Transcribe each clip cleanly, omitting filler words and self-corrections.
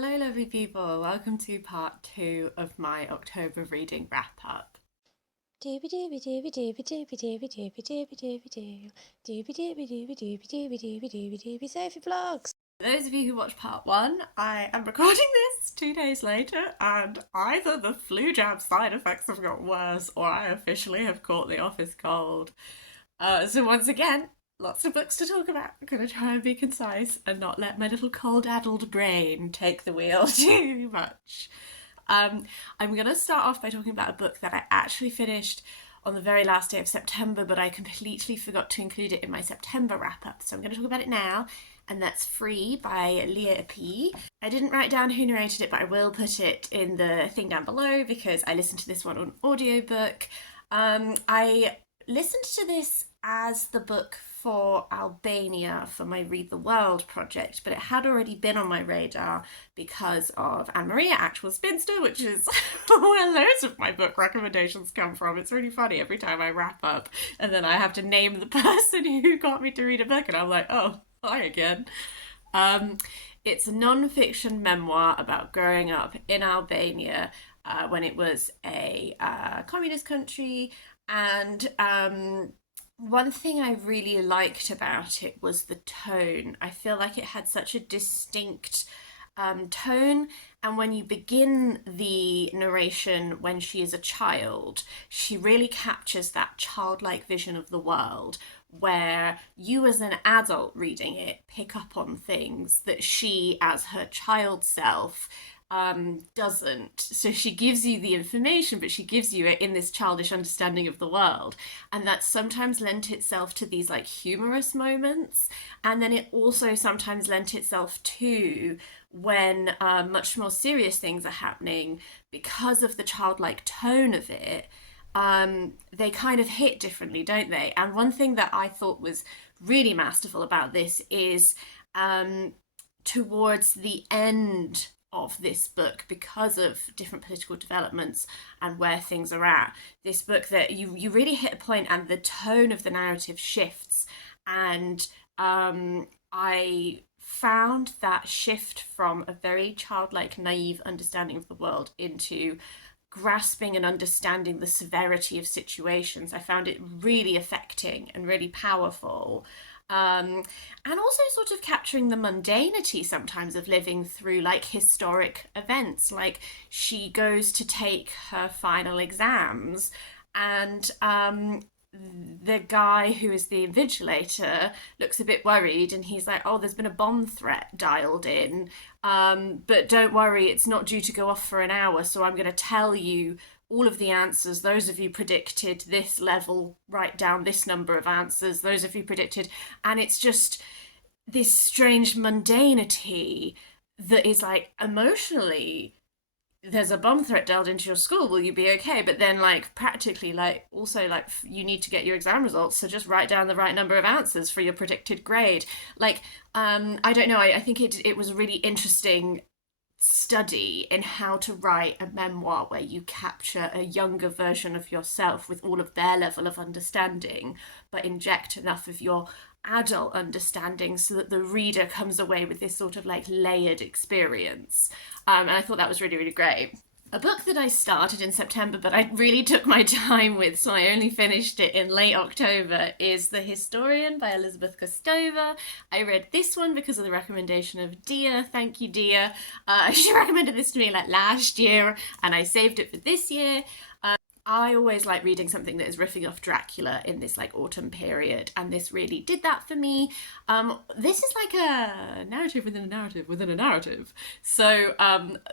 Hello, lovely people. Welcome to part two of my October reading wrap up. Dooby dooby dooby dooby dooby dooby dooby dooby dooby doo. Dooby dooby dooby dooby dooby dooby dooby dooby Sophie Vlogs. For those of you who watched part one, I am recording this 2 days later, and either the flu jab side effects have got worse or I officially have caught the office cold. So, once again, lots of books to talk about. I'm going to try and be concise and not let my little cold addled brain take the wheel too much. I'm going to start off by talking about a book that I actually finished on the very last day of September, but I completely forgot to include it in my September wrap up. So I'm going to talk about it now, and that's Free by Lea Ypi. I didn't write down who narrated it, but I will put it in the thing down below because I listened to this one on audiobook. I listened to this as the book for Albania for my Read the World project, but it had already been on my radar because of Anne Maria, Actual Spinster, which is where loads of my book recommendations come from. It's really funny every time I wrap up and then I have to name the person who got me to read a book, and I'm like, oh, hi again. It's a non-fiction memoir about growing up in Albania when it was a communist country, and one thing I really liked about it was the tone. I feel like it had such a distinct tone, and when you begin the narration when she is a child, she really captures that childlike vision of the world where you as an adult reading it pick up on things that she as her child self doesn't. So she gives you the information, but she gives you it in this childish understanding of the world. And that sometimes lent itself to these like humorous moments. And then it also sometimes lent itself to when much more serious things are happening because of the childlike tone of it. They kind of hit differently, don't they? And one thing that I thought was really masterful about this is towards the end of this book, because of different political developments and where things are at, this book that you really hit a point and the tone of the narrative shifts, and I found that shift from a very childlike, naive understanding of the world into grasping and understanding the severity of situations. I found it really affecting and really powerful. And also sort of capturing the mundanity sometimes of living through like historic events. Like she goes to take her final exams, and the guy who is the invigilator looks a bit worried, and he's like, oh, there's been a bomb threat dialed in, but don't worry, it's not due to go off for an hour, so I'm going to tell you all of the answers. Those of you predicted this level, write down this number of answers. Those of you predicted, and it's just this strange mundanity that is like emotionally, there's a bomb threat dialed into your school, will you be okay? But then like practically, like also like you need to get your exam results, so just write down the right number of answers for your predicted grade. Like I don't know, I think it was a really interesting study in how to write a memoir where you capture a younger version of yourself with all of their level of understanding, but inject enough of your adult understanding so that the reader comes away with this sort of like layered experience. And I thought that was really, really great. A book that I started in September, but I really took my time with, so I only finished it in late October, is The Historian by Elizabeth Kostova. I read this one because of the recommendation of Dia. Thank you, Dia. She recommended this to me like last year, and I saved it for this year. I always like reading something that is riffing off Dracula in this like autumn period, and this really did that for me. This is like a narrative within a narrative within a narrative. So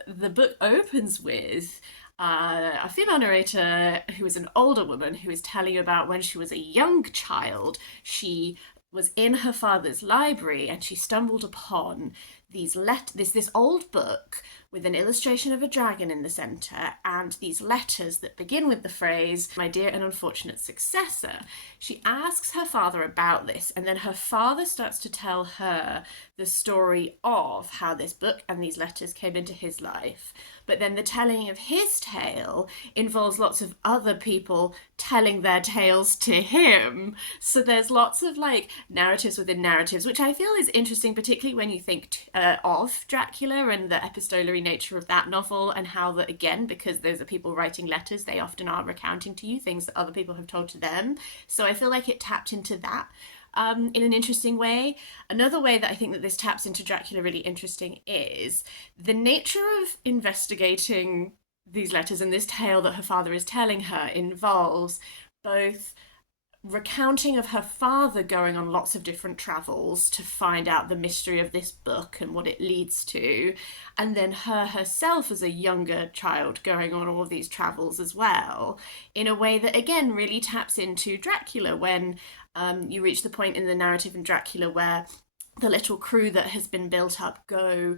the book opens with a female narrator who is an older woman who is telling you about when she was a young child. She was in her father's library and she stumbled upon this old book with an illustration of a dragon in the centre and these letters that begin with the phrase, "My dear and unfortunate successor." She asks her father about this, and then her father starts to tell her the story of how this book and these letters came into his life. But then the telling of his tale involves lots of other people telling their tales to him. So there's lots of like narratives within narratives, which I feel is interesting, particularly when you think of Dracula and the epistolary nature of that novel, and how that, again, because those are people writing letters, they often are recounting to you things that other people have told to them. So I feel like it tapped into that in an interesting way. Another way that I think that this taps into Dracula really interesting is the nature of investigating these letters, and this tale that her father is telling her involves both recounting of her father going on lots of different travels to find out the mystery of this book and what it leads to, and then her herself as a younger child going on all of these travels as well, in a way that again really taps into Dracula when you reach the point in the narrative in Dracula where the little crew that has been built up go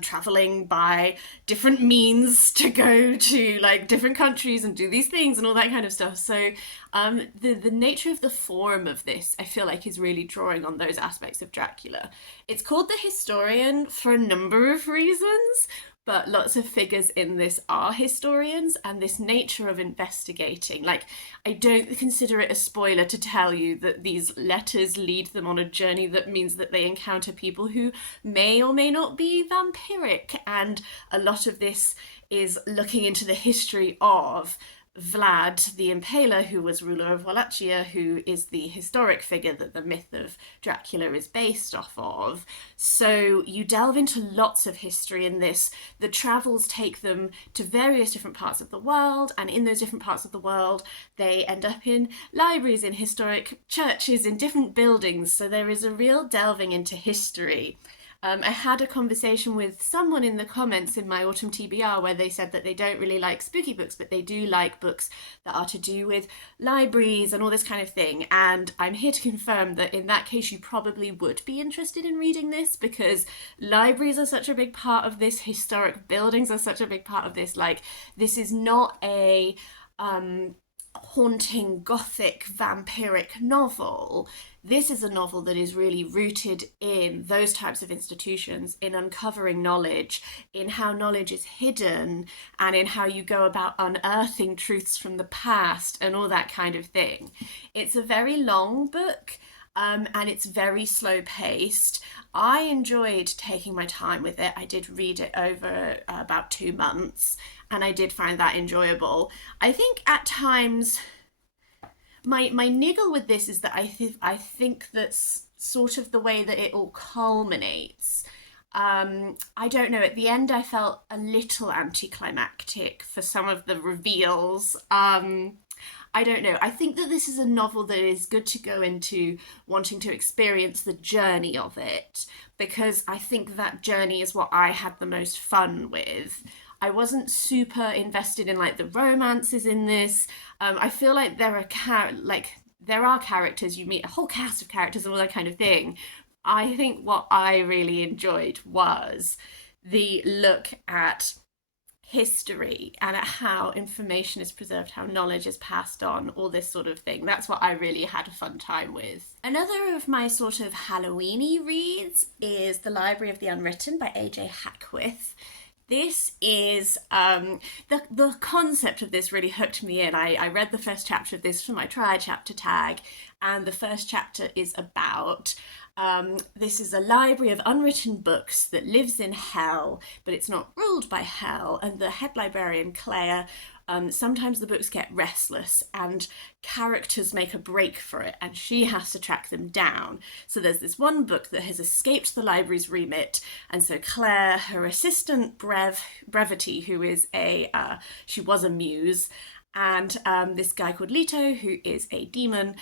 traveling by different means to go to like different countries and do these things and all that kind of stuff. So the nature of the form of this, I feel like, is really drawing on those aspects of Dracula. It's called The Historian for a number of reasons, but lots of figures in this are historians, and this nature of investigating, like, I don't consider it a spoiler to tell you that these letters lead them on a journey that means that they encounter people who may or may not be vampiric, and a lot of this is looking into the history of Vlad the Impaler, who was ruler of Wallachia, who is the historic figure that the myth of Dracula is based off of. So you delve into lots of history in this. The travels take them to various different parts of the world, and in those different parts of the world, they end up in libraries, in historic churches, in different buildings. So there is a real delving into history. I had a conversation with someone in the comments in my autumn TBR where they said that they don't really like spooky books, but they do like books that are to do with libraries and all this kind of thing. And I'm here to confirm that in that case, you probably would be interested in reading this, because libraries are such a big part of this, historic buildings are such a big part of this. Like, this is not a haunting gothic vampiric novel. This is a novel that is really rooted in those types of institutions, in uncovering knowledge, in how knowledge is hidden, and in how you go about unearthing truths from the past and all that kind of thing. It's a very long book, and it's very slow paced. I enjoyed taking my time with it. I did read it over about 2 months, and I did find that enjoyable. I think at times my niggle with this is that I think that's sort of the way that it all culminates. I don't know, at the end I felt a little anticlimactic for some of the reveals. I don't know. I think that this is a novel that is good to go into wanting to experience the journey of it, because I think that journey is what I had the most fun with. I wasn't super invested in like the romances in this. I feel like there are characters, you meet a whole cast of characters and all that kind of thing. I think what I really enjoyed was the look at history and at how information is preserved, how knowledge is passed on, all this sort of thing. That's what I really had a fun time with. Another of my sort of Halloween-y reads is The Library of the Unwritten by A.J. Hackwith. This is, the concept of this really hooked me in. I read the first chapter of this for my try chapter tag, and the first chapter is about this is a library of unwritten books that lives in hell, but it's not ruled by hell, and the head librarian, Claire, sometimes the books get restless and characters make a break for it, and she has to track them down. So there's this one book that has escaped the library's remit, and so Claire, her assistant Brevity, who is she was a muse, and this guy called Leto, who is a demon,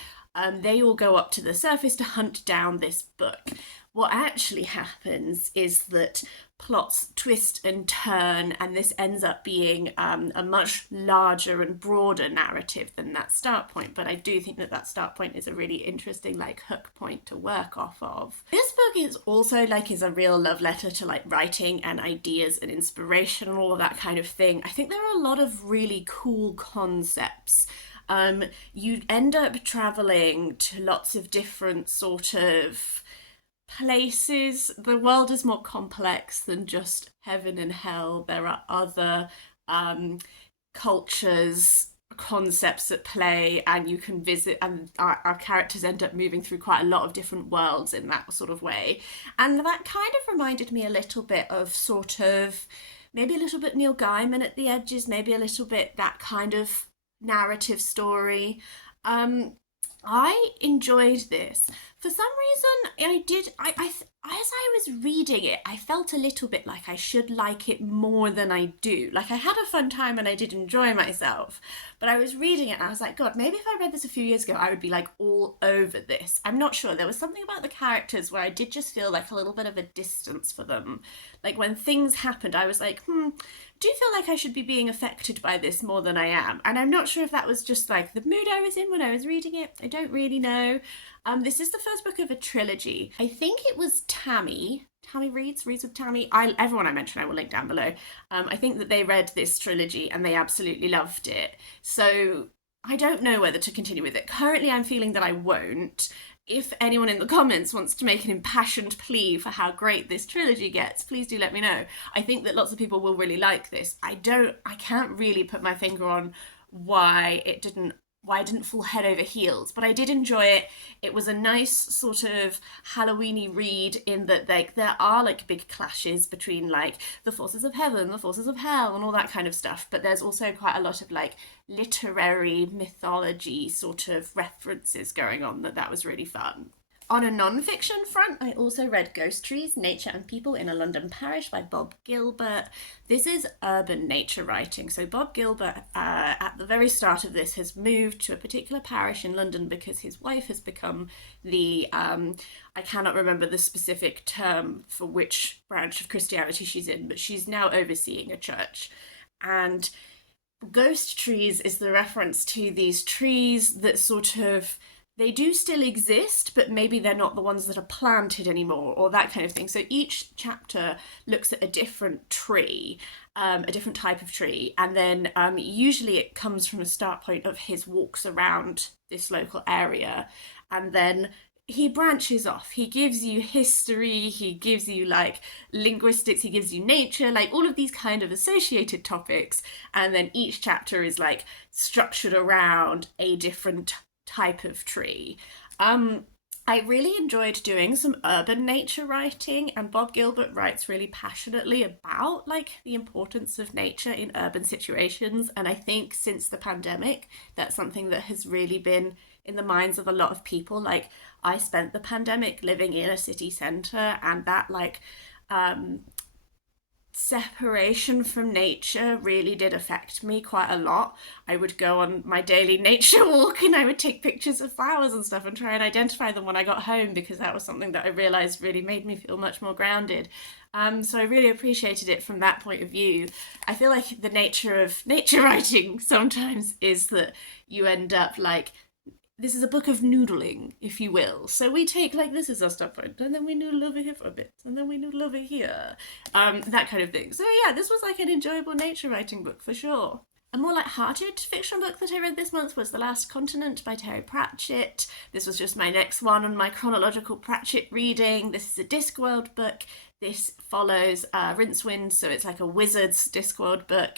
they all go up to the surface to hunt down this book. What actually happens is that plots twist and turn, and this ends up being a much larger and broader narrative than that start point. But I do think that that start point is a really interesting like hook point to work off of. This book is also is a real love letter to like writing and ideas and inspiration and all of that kind of thing. I think there are a lot of really cool concepts. You end up traveling to lots of different sort of places. The world is more complex than just heaven and hell. There are other cultures, concepts at play, and you can visit, and our characters end up moving through quite a lot of different worlds in that sort of way. And that kind of reminded me a little bit of sort of maybe a little bit Neil Gaiman at the edges, maybe a little bit that kind of narrative story. I enjoyed this. For some reason, as I was reading it, I felt a little bit like I should like it more than I do. Like, I had a fun time and I did enjoy myself, but I was reading it and I was like, God, maybe if I read this a few years ago, I would be like all over this. I'm not sure. There was something about the characters where I did just feel like a little bit of a distance for them. Like, when things happened, I was like, do you feel like I should be being affected by this more than I am? And I'm not sure if that was just like the mood I was in when I was reading it. I don't really know. This is the first book of a trilogy. I think it was Tammy reads with Tammy. Everyone I mentioned I will link down below. I think that they read this trilogy and they absolutely loved it. So I don't know whether to continue with it. Currently I'm feeling that I won't. If anyone in the comments wants to make an impassioned plea for how great this trilogy gets, please do let me know. I think that lots of people will really like this. I can't really put my finger on why it didn't fall head over heels, but I did enjoy it. It was a nice sort of Halloween-y read in that there are like big clashes between like the forces of heaven, the forces of hell, and all that kind of stuff, but there's also quite a lot of like literary mythology sort of references going on that was really fun. On a non-fiction front, I also read Ghost Trees, Nature and People in a London Parish by Bob Gilbert. This is urban nature writing. So Bob Gilbert, at the very start of this, has moved to a particular parish in London because his wife has become the, I cannot remember the specific term for which branch of Christianity she's in, but she's now overseeing a church. And Ghost Trees is the reference to these trees that sort of, they do still exist, but maybe they're not the ones that are planted anymore, or that kind of thing. So each chapter looks at a different tree, a different type of tree, and then usually it comes from a start point of his walks around this local area, and then he branches off. He gives you history, he gives you like linguistics, he gives you nature, like all of these kind of associated topics, and then each chapter is like structured around a different type of tree. I really enjoyed doing some urban nature writing, and Bob Gilbert writes really passionately about like the importance of nature in urban situations, and I think since the pandemic that's something that has really been in the minds of a lot of people. Like, I spent the pandemic living in a city centre, and that like separation from nature really did affect me quite a lot. I would go on my daily nature walk and I would take pictures of flowers and stuff and try and identify them when I got home, because that was something that I realised really made me feel much more grounded. So I really appreciated it from that point of view. I feel like the nature of nature writing sometimes is that you end up like, this is a book of noodling, if you will. So we take, like, this is our start point, and then we noodle over here for a bit, and then we noodle over here. That kind of thing. So yeah, this was like an enjoyable nature writing book for sure. A more light-hearted fiction book that I read this month was The Last Continent by Terry Pratchett. This was just my next one on my chronological Pratchett reading. This is a Discworld book. This follows Rincewind, so it's like a wizard's Discworld book.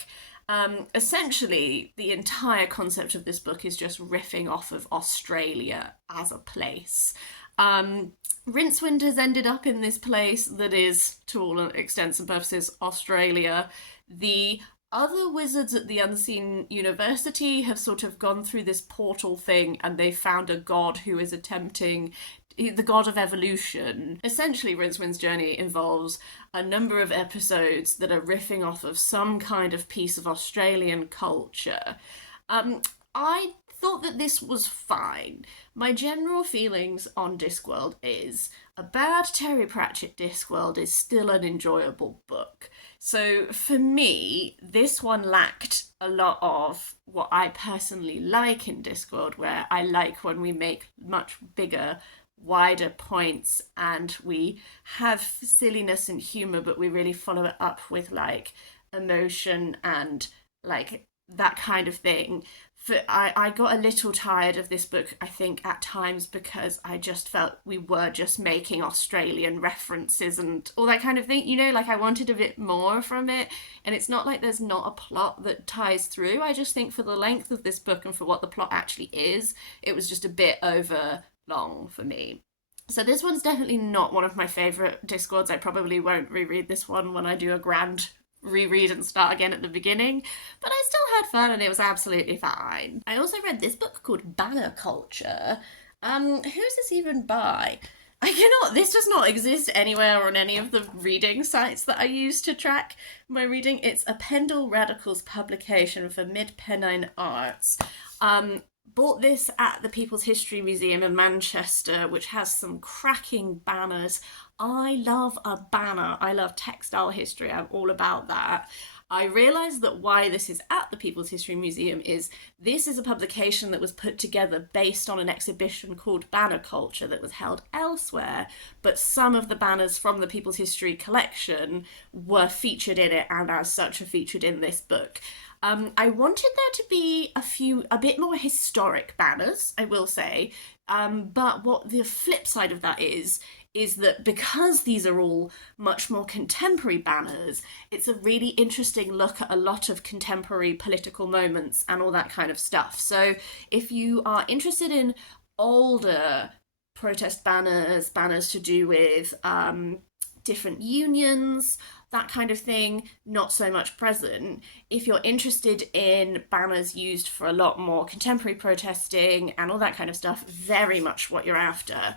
Essentially, the entire concept of this book is just riffing off of Australia as a place. Rincewind has ended up in this place that is, to all extents and purposes, Australia. The other wizards at the Unseen University have sort of gone through this portal thing, and they found a god who is attempting, the god of evolution. Essentially, Rincewind's journey involves a number of episodes that are riffing off of some kind of piece of Australian culture. I thought that this was fine. My general feelings on Discworld is a bad Terry Pratchett Discworld is still an enjoyable book. So for me, this one lacked a lot of what I personally like in Discworld, where I like when we make much bigger, wider points and we have silliness and humor, but we really follow it up with like emotion and like that kind of thing. I got a little tired of this book, I think, at times, because I just felt we were just making Australian references and all that kind of thing. You know, like I wanted a bit more from it. And it's not like there's not a plot that ties through. I just think for the length of this book and for what the plot actually is, it was just a bit over long for me. So this one's definitely not one of my favourite Discworlds. I probably won't reread this one when I do a grand reread and start again at the beginning, but I still had fun and it was absolutely fine. I also read this book called Banner Culture. Who's this even by? This does not exist anywhere on any of the reading sites that I use to track my reading. It's a Pendle Radicals publication for Mid-Pennine Arts. Bought this at the People's History Museum in Manchester, which has some cracking banners. I love a banner. I love textile history. I'm all about that. I realised that why this is at the People's History Museum is this is a publication that was put together based on an exhibition called Banner Culture that was held elsewhere, but some of the banners from the People's History collection were featured in it and as such are featured in this book. I wanted there to be a bit more historic banners, I will say, but what the flip side of that is that because these are all much more contemporary banners, it's a really interesting look at a lot of contemporary political moments and all that kind of stuff. So if you are interested in older protest banners, banners to do with different unions, that kind of thing, not so much present. If you're interested in banners used for a lot more contemporary protesting and all that kind of stuff, very much what you're after.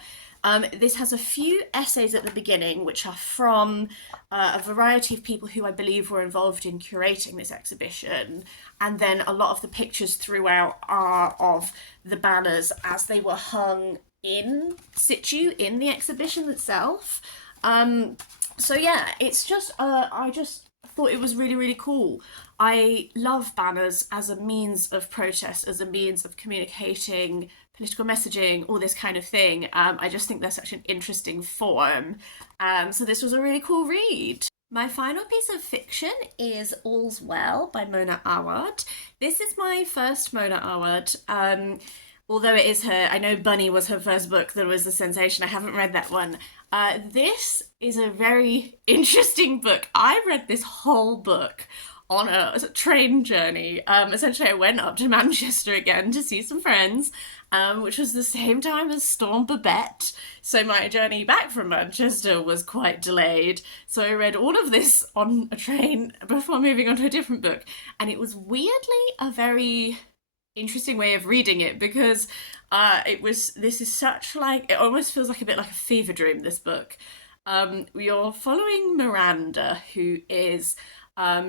This has a few essays at the beginning, which are from a variety of people who I believe were involved in curating this exhibition. And then a lot of the pictures throughout are of the banners as they were hung in situ in the exhibition itself. So yeah, it's just, I just thought it was really, really cool. I love banners as a means of protest, as a means of communicating political messaging, all this kind of thing. I just think they're such an interesting form. So this was a really cool read. My final piece of fiction is All's Well by Mona Awad. This is my first Mona Awad. Although it is her, I know Bunny was her first book that was a sensation. I haven't read that one. This is a very interesting book. I read this whole book on a train journey. Essentially, I went up to Manchester again to see some friends, which was the same time as Storm Babette. So my journey back from Manchester was quite delayed. So I read all of this on a train before moving on to a different book. And it was weirdly a very interesting way of reading it, because this is such like, it almost feels like a bit like a fever dream, this book. You're following Miranda, who is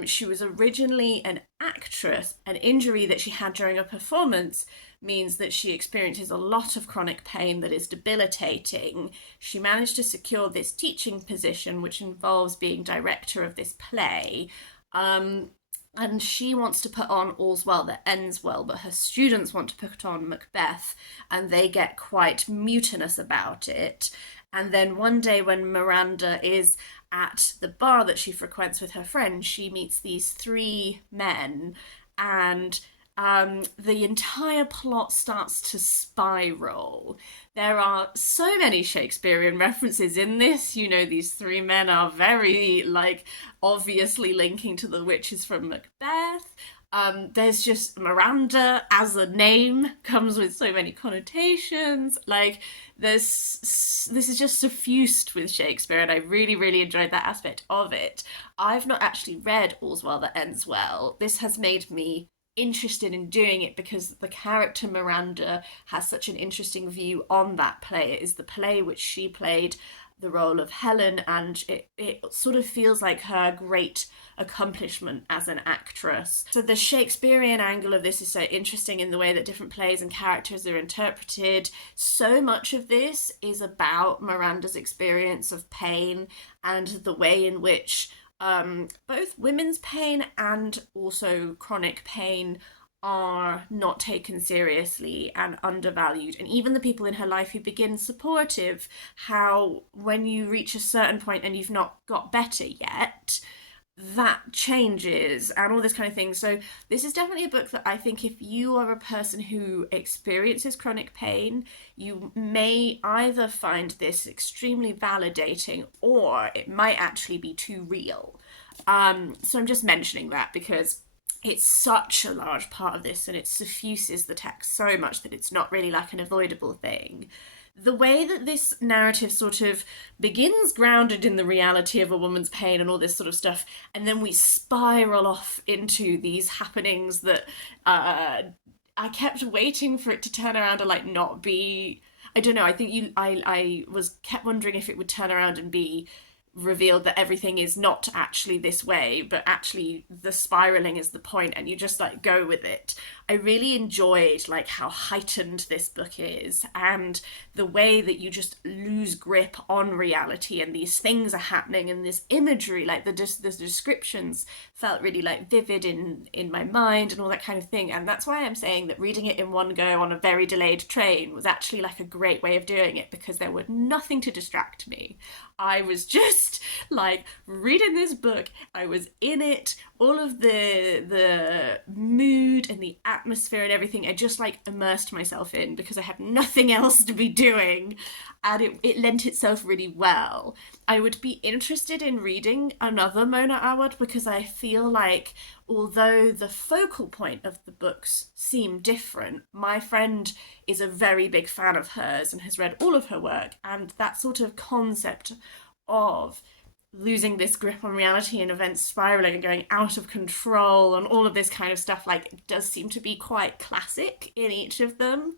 she was originally an actress. An injury that she had during a performance means that she experiences a lot of chronic pain that is debilitating. She managed to secure this teaching position, which involves being director of this play. And she wants to put on All's Well That Ends Well, but her students want to put on Macbeth, and they get quite mutinous about it. And then one day when Miranda is at the bar that she frequents with her friends, she meets these three men, and the entire plot starts to spiral. There are so many Shakespearean references in this. You know, these three men are very, like, obviously linking to the witches from Macbeth. There's just Miranda as a name comes with so many connotations. Like, this is just suffused with Shakespeare, and I really, really enjoyed that aspect of it. I've not actually read All's Well That Ends Well. This has made me interested in doing it because the character Miranda has such an interesting view on that play. It is the play which she played the role of Helen, and it sort of feels like her great accomplishment as an actress. So the Shakespearean angle of this is so interesting in the way that different plays and characters are interpreted. So much of this is about Miranda's experience of pain and the way in which both women's pain and also chronic pain are not taken seriously and undervalued. And even the people in her life who begin supportive, how when you reach a certain point and you've not got better yet, that changes and all this kind of thing. So this is definitely a book that I think if you are a person who experiences chronic pain, you may either find this extremely validating or it might actually be too real. So I'm just mentioning that because it's such a large part of this and it suffuses the text so much that it's not really like an avoidable thing. The way that this narrative sort of begins grounded in the reality of a woman's pain and all this sort of stuff, and then we spiral off into these happenings that I kept waiting for it to turn around and like not be. I don't know. I think I was kept wondering if it would turn around and be revealed that everything is not actually this way, but actually the spiraling is the point, and you just like go with it. I really enjoyed like how heightened this book is and the way that you just lose grip on reality and these things are happening and this imagery, like the descriptions felt really like vivid in my mind and all that kind of thing. And that's why I'm saying that reading it in one go on a very delayed train was actually like a great way of doing it, because there was nothing to distract me. I was just like reading this book, I was in it, all of the mood and the atmosphere and everything, I just like immersed myself in because I had nothing else to be doing, and it lent itself really well. I would be interested in reading another Mona Awad because I feel like although the focal point of the books seem different, my friend is a very big fan of hers and has read all of her work, and that sort of concept of losing this grip on reality and events spiraling and going out of control and all of this kind of stuff, like, it does seem to be quite classic in each of them.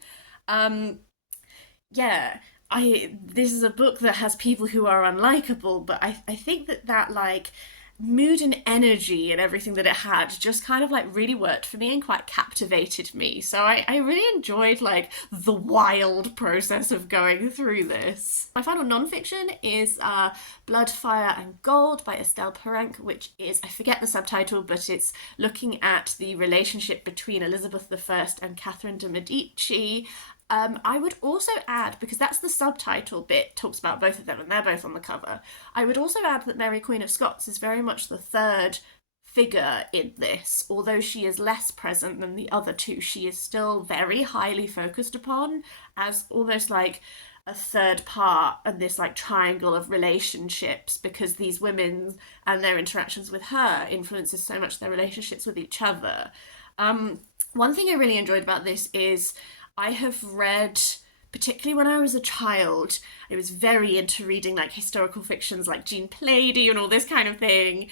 This is a book that has people who are unlikable, but I think that like mood and energy and everything that it had just kind of like really worked for me and quite captivated me. So I really enjoyed like the wild process of going through this. My final non-fiction is Blood, Fire and Gold by Estelle Paranque, which is, I forget the subtitle, but it's looking at the relationship between Elizabeth I and Catherine de Medici. I would also add, because that's the subtitle bit, talks about both of them and they're both on the cover, I would also add that Mary Queen of Scots is very much the third figure in this. Although she is less present than the other two, she is still very highly focused upon as almost like a third part of this like triangle of relationships, because these women and their interactions with her influences so much their relationships with each other. One thing I really enjoyed about this is I have read, particularly when I was a child, I was very into reading like historical fictions like Jean Plaidy and all this kind of thing.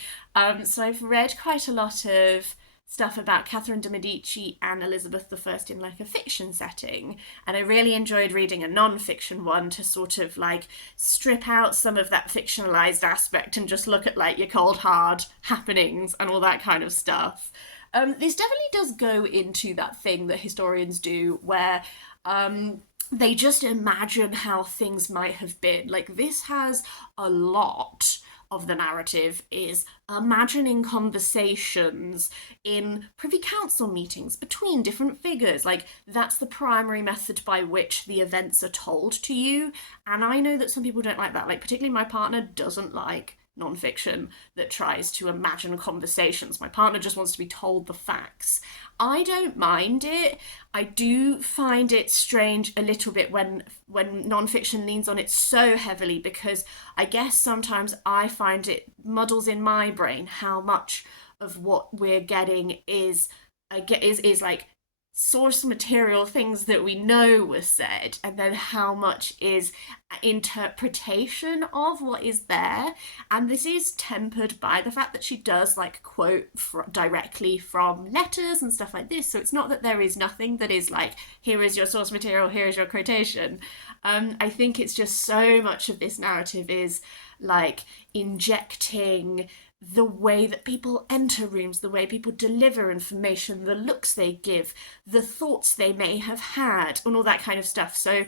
So I've read quite a lot of stuff about Catherine de Medici and Elizabeth I in like a fiction setting, and I really enjoyed reading a non-fiction one to sort of like strip out some of that fictionalized aspect and just look at like your cold hard happenings and all that kind of stuff. This definitely does go into that thing that historians do where they just imagine how things might have been. Like, this has a lot of the narrative is imagining conversations in Privy Council meetings between different figures. Like, that's the primary method by which the events are told to you. And I know that some people don't like that. Like, particularly my partner doesn't like non-fiction that tries to imagine conversations. My partner just wants to be told the facts. I don't mind it. I do find it strange a little bit when non-fiction leans on it so heavily, because I guess sometimes I find it muddles in my brain how much of what we're getting is like source material things that we know were said, and then how much is interpretation of what is there. And this is tempered by the fact that she does like quote directly from letters and stuff like this, so it's not that there is nothing that is like, here is your source material, here is your quotation. I think it's just so much of this narrative is like injecting the way that people enter rooms, the way people deliver information, the looks they give, the thoughts they may have had, and all that kind of stuff. So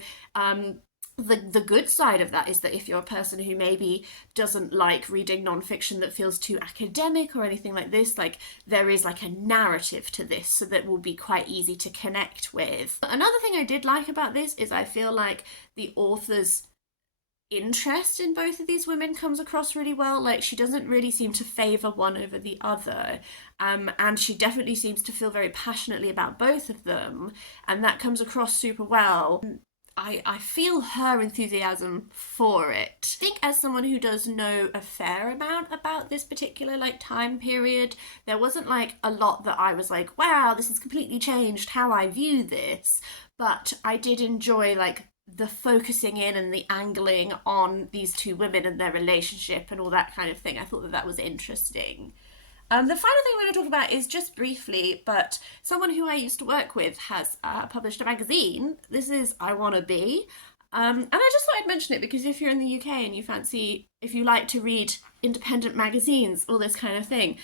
the good side of that is that if you're a person who maybe doesn't like reading nonfiction that feels too academic or anything like this, like there is like a narrative to this, so that will be quite easy to connect with. Another thing I did like about this is I feel like the author's interest in both of these women comes across really well. Like she doesn't really seem to favour one over the other, and she definitely seems to feel very passionately about both of them, and that comes across super well. I feel her enthusiasm for it. I think as someone who does know a fair amount about this particular like time period, there wasn't like a lot that I was like, wow, this has completely changed how I view this, but I did enjoy like the focusing in and the angling on these two women and their relationship and all that kind of thing. I thought that that was interesting. The final thing I'm going to talk about is just briefly, but someone who I used to work with has published a magazine. This is I Wanna Be. And I just thought I'd mention it because if you're in the UK and you fancy, if you like to read independent magazines, all this kind of thing,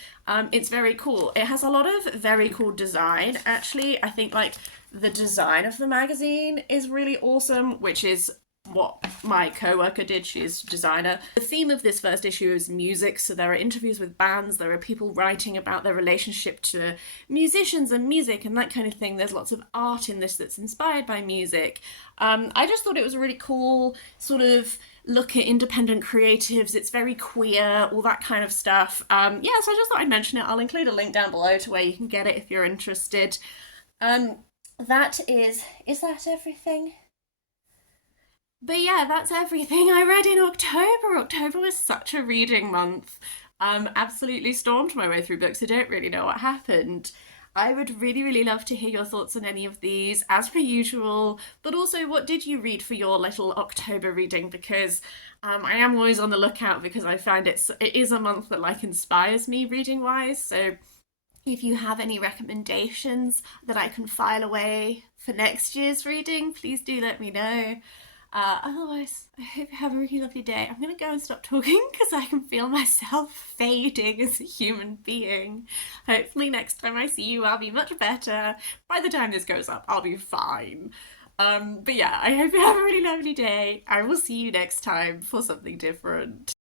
it's very cool. It has a lot of very cool design, actually. I think like the design of the magazine is really awesome, which is what my co-worker did. She's a designer. The theme of this first issue is music, so there are interviews with bands, there are people writing about their relationship to musicians and music and that kind of thing. There's lots of art in this that's inspired by music. I just thought it was a really cool sort of look at independent creatives. It's very queer, all that kind of stuff. So I just thought I'd mention it. I'll include a link down below to where you can get it if you're interested. That is that everything? But yeah, that's everything I read in October. October was such a reading month. Absolutely stormed my way through books. I don't really know what happened. I would really, really love to hear your thoughts on any of these, as per usual. But also, what did you read for your little October reading? Because I am always on the lookout, because I find it is a month that like inspires me reading wise. So if you have any recommendations that I can file away for next year's reading, please do let me know. Otherwise, I hope you have a really lovely day. I'm going to go and stop talking because I can feel myself fading as a human being. Hopefully next time I see you, I'll be much better. By the time this goes up, I'll be fine. But yeah, I hope you have a really lovely day. I will see you next time for something different.